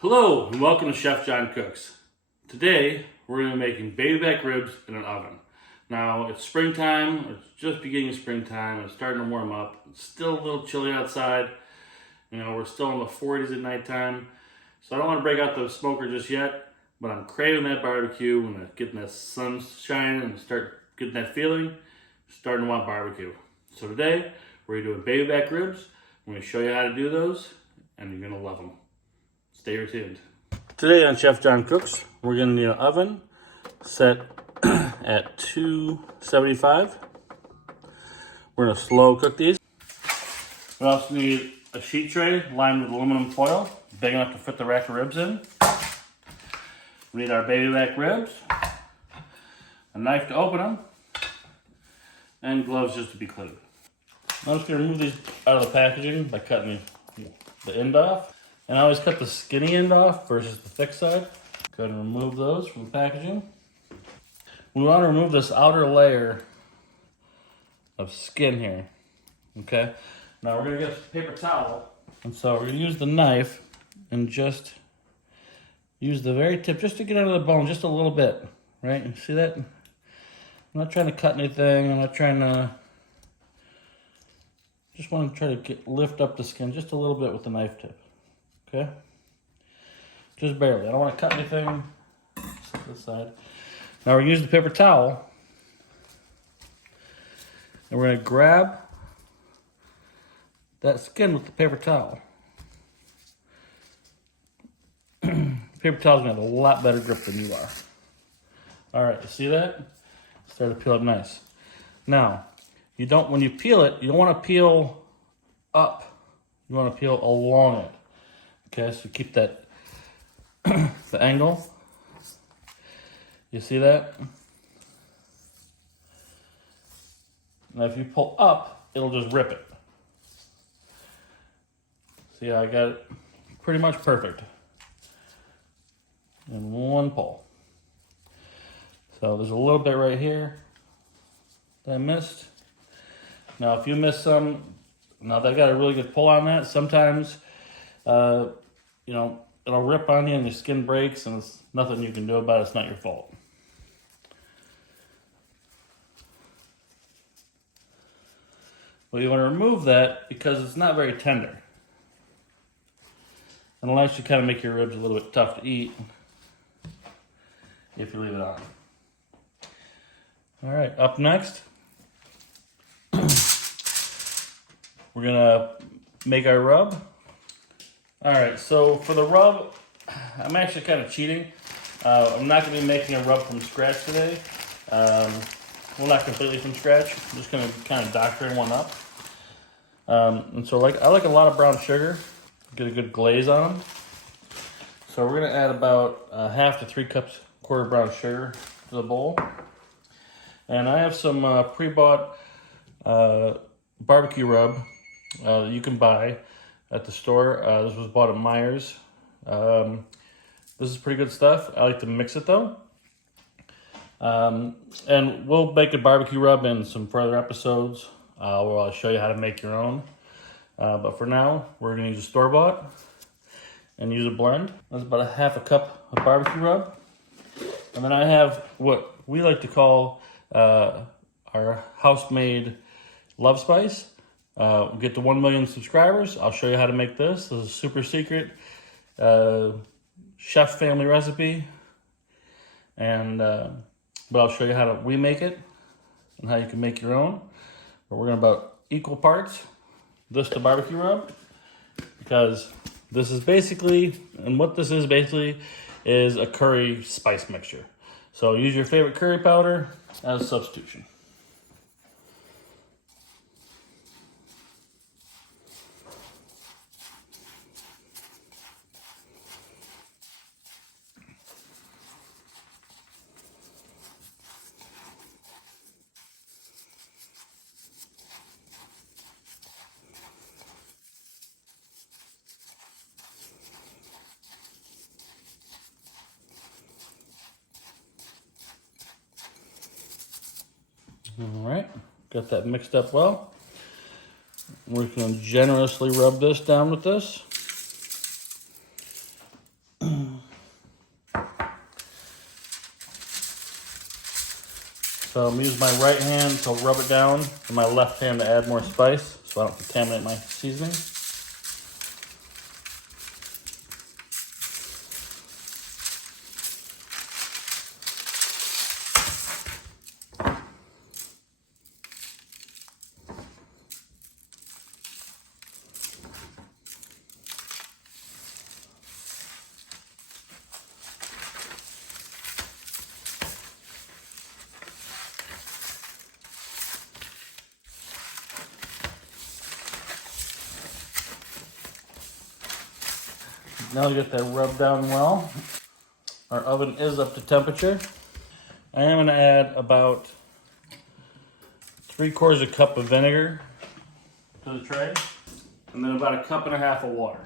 Hello and welcome to Chef John Cooks. Today we're going to be making baby back ribs in an oven. Now it's springtime, it's just beginning of springtime, it's starting to warm up. It's still a little chilly outside. You know, we're still in the 40s at nighttime. So I don't want to break out the smoker just yet, but I'm craving that barbecue and getting that sun shining and start getting that feeling, starting to want barbecue. So today we're doing baby back ribs. I'm going to show you how to do those and you're going to love them. Stay tuned. Today on Chef John Cooks, we're going to need an oven set at 275. We're going to slow cook these. We also need a sheet tray lined with aluminum foil, big enough to fit the rack of ribs in. We need our baby back ribs, a knife to open them, and gloves just to be clean. I'm just going to remove these out of the packaging by cutting the end off. And I always cut the skinny end off versus the thick side. Go ahead and remove those from the packaging. We want to remove this outer layer of skin here. Okay? Now we're going to get a paper towel. And so we're going to use the knife and just use the very tip just to get under the bone just a little bit. Right? You see that? I'm not trying to cut anything. I'm not trying to... Just want to try to lift up the skin just a little bit with the knife tip. Okay, just barely. I don't want to cut anything. Set this side. Now we're going to use the paper towel, and we're going to grab that skin with the paper towel. Paper towel's going to have a lot better grip than you are. All right, you see that? Start to peel it nice. Now, when you peel it, you don't want to peel up. You want to peel along it. Okay, so keep that, the angle. You see that? Now if you pull up, it'll just rip it. See how I got it pretty much perfect in one pull. So there's a little bit right here that I missed. Now if you miss some, now that I got a really good pull on that, sometimes you know, it'll rip on you and your skin breaks and it's nothing you can do about it. It's not your fault. Well, you want to remove that because it's not very tender. And it'll actually kind of make your ribs a little bit tough to eat if you leave it on. All right, up next, we're gonna make our rub. All right, so for the rub, I'm actually kind of cheating. I'm not going to be making a rub from scratch today. Well, not completely from scratch. I'm just going to kind of doctor one up. And so I like a lot of brown sugar. Get a good glaze on them. So we're going to add about 1/2 to 3 cups quarter brown sugar to the bowl. And I have some pre-bought barbecue rub you can buy at the store. This was bought at Myers. This is pretty good stuff. I like to mix it though. And we'll make a barbecue rub in some further episodes where I'll show you how to make your own. But for now, we're going to use a store-bought and use a blend. That's about 1/2 cup of barbecue rub. And then I have what we like to call our house-made love spice. We'll get to 1 million subscribers. I'll show you how to make this. This is a super secret chef family recipe. And but I'll show you how we make it and how you can make your own. But we're going to about equal parts this to barbecue rub, because this is basically, and what this is basically is a curry spice mixture. So use your favorite curry powder as a substitution. All right, got that mixed up well. We're going to generously rub this down with this. So I'm using my right hand to rub it down and my left hand to add more spice so I don't contaminate my seasoning. Now we get that rubbed down well. Our oven is up to temperature. I am going to add about 3/4 cup of vinegar to the tray, and then about 1.5 cups of water.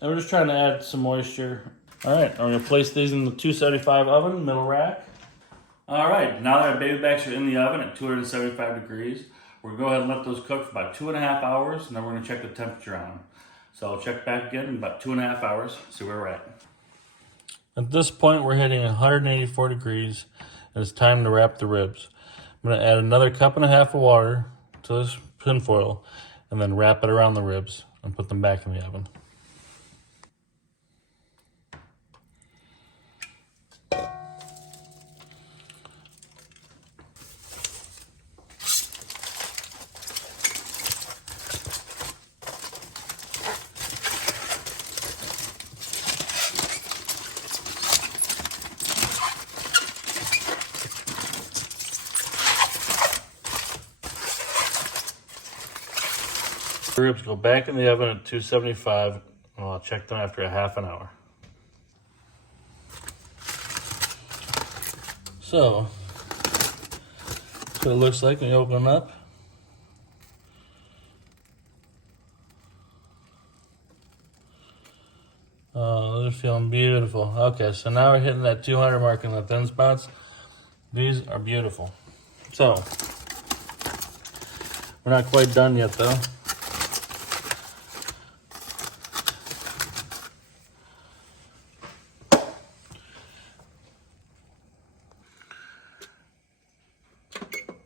And we're just trying to add some moisture. All right, I'm going to place these in the 275 oven, middle rack. All right, now that our baby backs are in the oven at 275 degrees, we're going to go ahead and let those cook for about 2.5 hours, and then we're going to check the temperature on them. So I'll check back again in about 2.5 hours, see where we're at. At this point, we're hitting 184 degrees, and it's time to wrap the ribs. I'm going to add another 1.5 cups of water to this tinfoil, and then wrap it around the ribs and put them back in the oven. The ribs go back in the oven at 275, and I'll check them after 1/2 hour. So, that's what it looks like when you open them up. Oh, they're feeling beautiful. Okay, so now we're hitting that 200 mark in the thin spots. These are beautiful. So, we're not quite done yet though.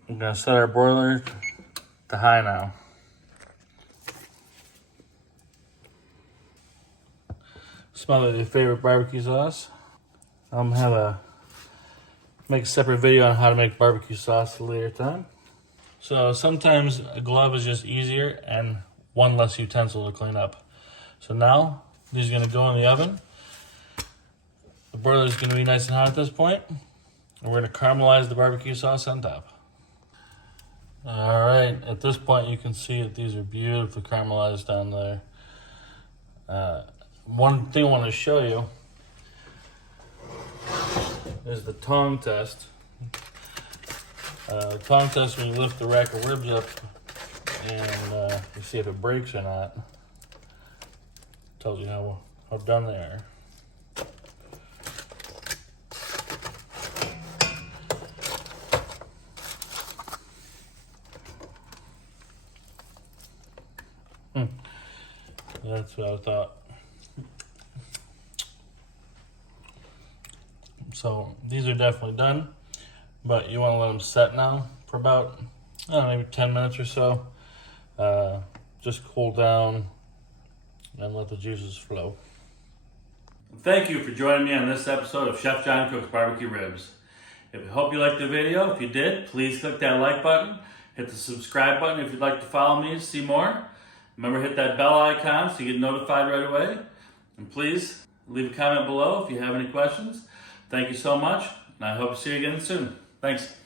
We're gonna set our broiler to high now. Smell your favorite barbecue sauce. I'm gonna make a separate video on how to make barbecue sauce at a later time. So sometimes a glove is just easier and one less utensil to clean up. So now these are gonna go in the oven. The broiler is gonna be nice and hot at this point, and we're gonna caramelize the barbecue sauce on top. All right, at this point you can see that these are beautifully caramelized down there. One thing I want to show you is the tongue test. The tongue test when you lift the rack of ribs up and you see if it breaks or not. Tells you how done they are. That's what I thought. So these are definitely done, but you want to let them set now for about, I don't know, maybe 10 minutes or so. Just cool down and let the juices flow. Thank you for joining me on this episode of Chef John Cooks Barbecue Ribs. I hope you liked the video. If you did, please click that like button. Hit the subscribe button if you'd like to follow me to see more. Remember, hit that bell icon so you get notified right away. And please leave a comment below if you have any questions. Thank you so much, and I hope to see you again soon. Thanks.